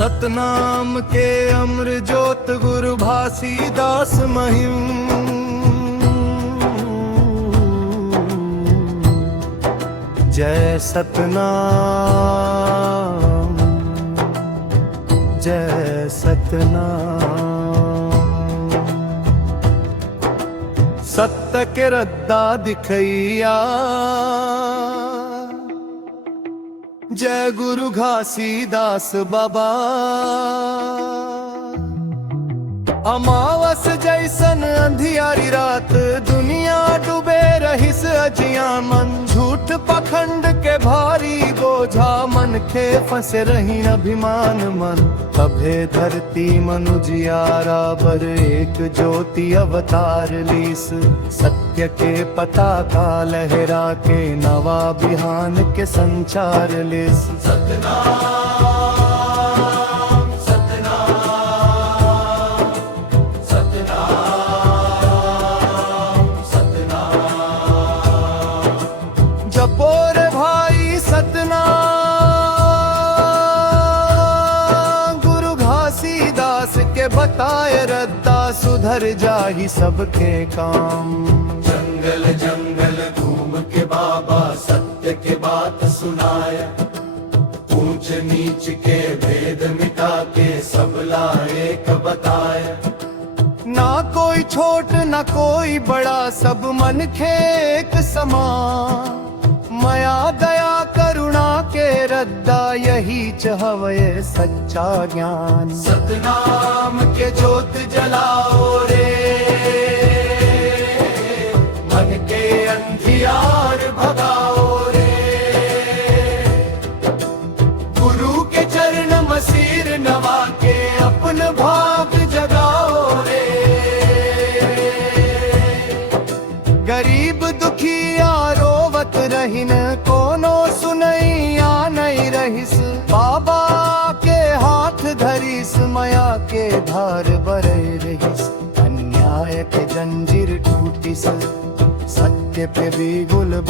सतनाम के अमर ज्योत गुरु भासीदास महिम। जय सतनाम, जय सतनाम। सत्य के रद्दा दिखैया, जय गुरु घासीदास बाबा। अमावस जैसन अंधियारी रात, दुनिया डूबे रहिस अजिया मन। झूठ पखंड के भारी बोझा, मन के फंसे रही अभिमान मन। तभे धरती मनुजियारा बर, एक ज्योति अवतार लीस। सत्य के पताका लहरा के, नवा बिहान के संचार लिस। सतनाम जपोर भाई सतनाम, गुरु घासीदास के बताए रद्दा। सुधर जाही सबके काम। जंगल जंगल घूम के बाबा सत्य के बात सुनाया। ऊंच नीच के भेद मिटा के, सब लायक बताया। ना कोई छोट ना कोई बड़ा, सब मन के एक समान। माया दया करुणा के रद्दा, यही चाहवे सच्चा ज्ञान। सतनाम के ज्योत जलाओ रे, मन के अंधियार भगाओ रे। गुरु के चरण मसीर नवा के, अपन भाग जगाओ रे। गरीब दुखिया रोवत रहिन, कोनो सुनैया नहीं रहिस। बाबा के हाथ धरिस, माया के धार बरय रहिस। अन्याय के जंजीर टूटिस, सत्य पे भी गुल